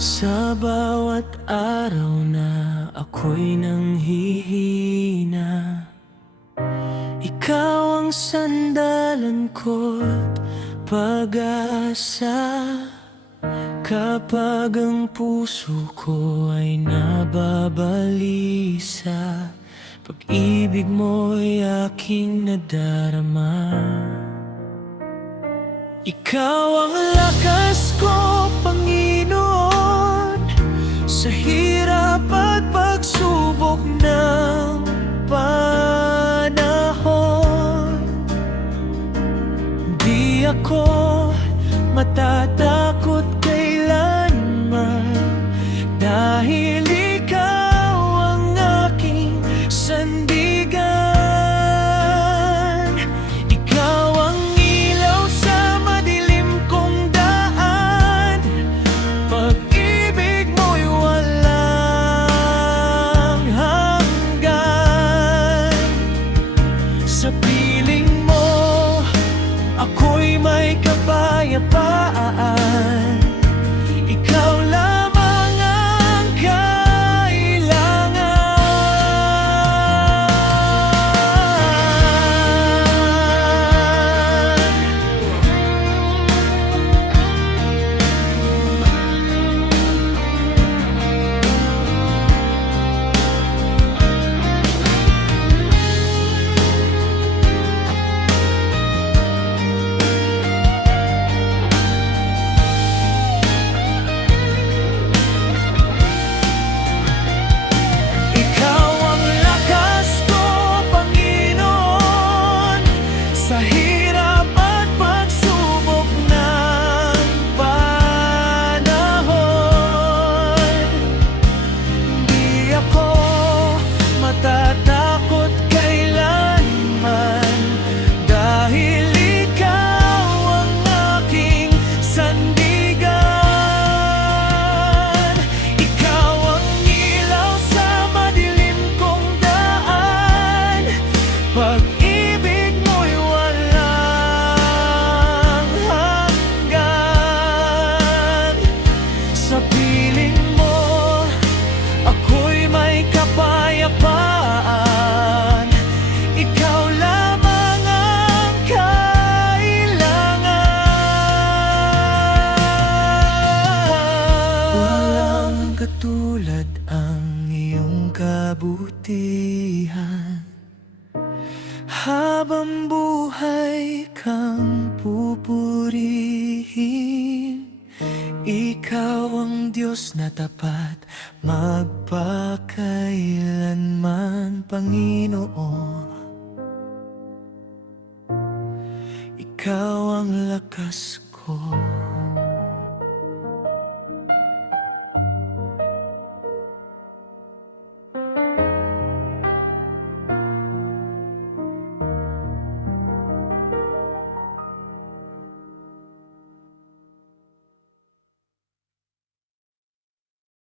Sa bawat araw na ako'y nanghihina, ikaw ang sandalan ko't pag-asa. Kapag ang puso ko ay nababalisa, pag-ibig mo'y aking nadarama. Ikaw ang lakas ko, Panginoon, sa hirap at pagsubok ng panahon. Di ako matatakot kailanman, dahil ikaw ang aking sandigan. Ikaw ang ilaw sa madilim kong daan, pag-ibig mo'y walang hanggan. Sa piling mo, ako'y may kapayapaan. Ikaw lamang ang kailangan. Matatakot kailanman, dahil ikaw ang aking sandigan. Ikaw ang ilaw sa madilim kong daan, pag-ibig mo'y walang hanggan. Sa piling mo, ako'y may kapayapaan. Ikaw lamang ang kailangan. Walang katulad ang iyong kabutihan, habang buhay kang pupurihin. Ikaw ang Diyos na tapat magpakailanman, Panginoon. Ikaw ang lakas ko.